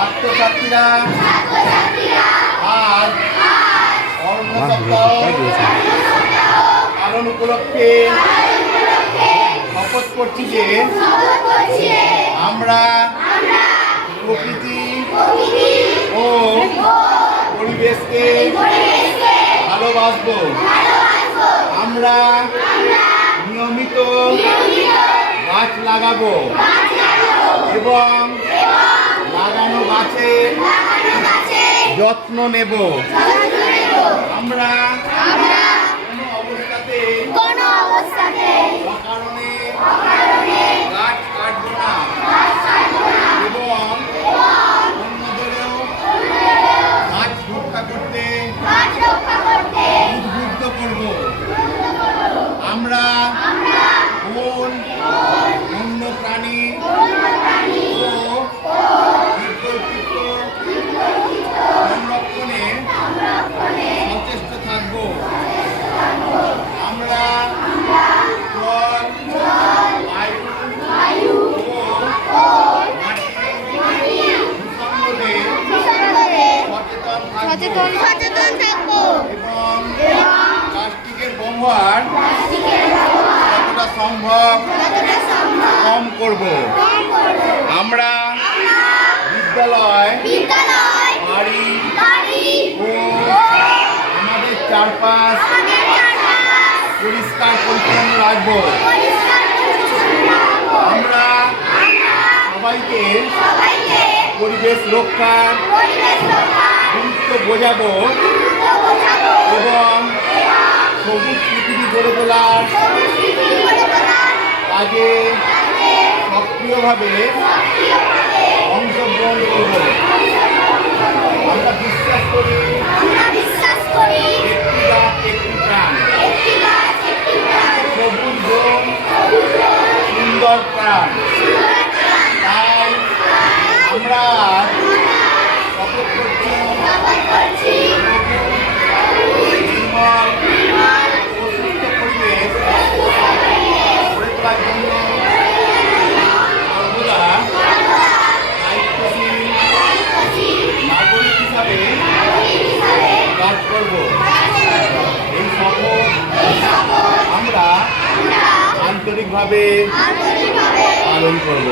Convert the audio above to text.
ছাত্রছাত্রীরা আজ অরণ্য সপ্তাহ পালন উপলক্ষে শপথ করছি যে আমরা প্রকৃতি ও পরিবেশকে ভালোবাসবো। আমরা নিয়মিত গাছ লাগাবো এবং লাগানো গাছের যত্ন নেব। আমরা কোনো অবস্থাতে অকারণে গাছ কাটবো না এবং অন্যদেরও গাছ রক্ষা করতে উদ্বুদ্ধ করব। আমরা বন, বন্য প্রাণী ও জীববৈচিত্র্য সংরক্ষণে সচেষ্ট থাকব। আমরা জল, বায়ু ও মাটির দূষণে সচেতন থাকব এবং প্লাস্টিকের ব্যবহার যতটা সম্ভব কম করব। আমরা বিদ্যালয়, বাড়ি ও আমাদের চারপাশ পরিষ্কার পরিচ্ছন্ন রাখবো। আমরা সবাইকে পরিবেশ রক্ষার গুরুত্ব বোঝাবো এবং সবুজ পৃথিবী গড়ে তোলার কাজে সক্রিয়ভাবে অংশগ্রহণ করব। আমরা বিশ্বাস করি একটি গাছ একটি প্রাণ, সবুজ বন সুন্দর প্রাণ। তাই আমরা শপথ করছি নির্মল ও সুস্থ পরিবেশ গড়ে তোলার জন্য সর্বদা দায়িত্বশীল নাগরিক হিসাবে কাজ করব। এই শপথ আমরা আন্তরিকভাবে পালন করব।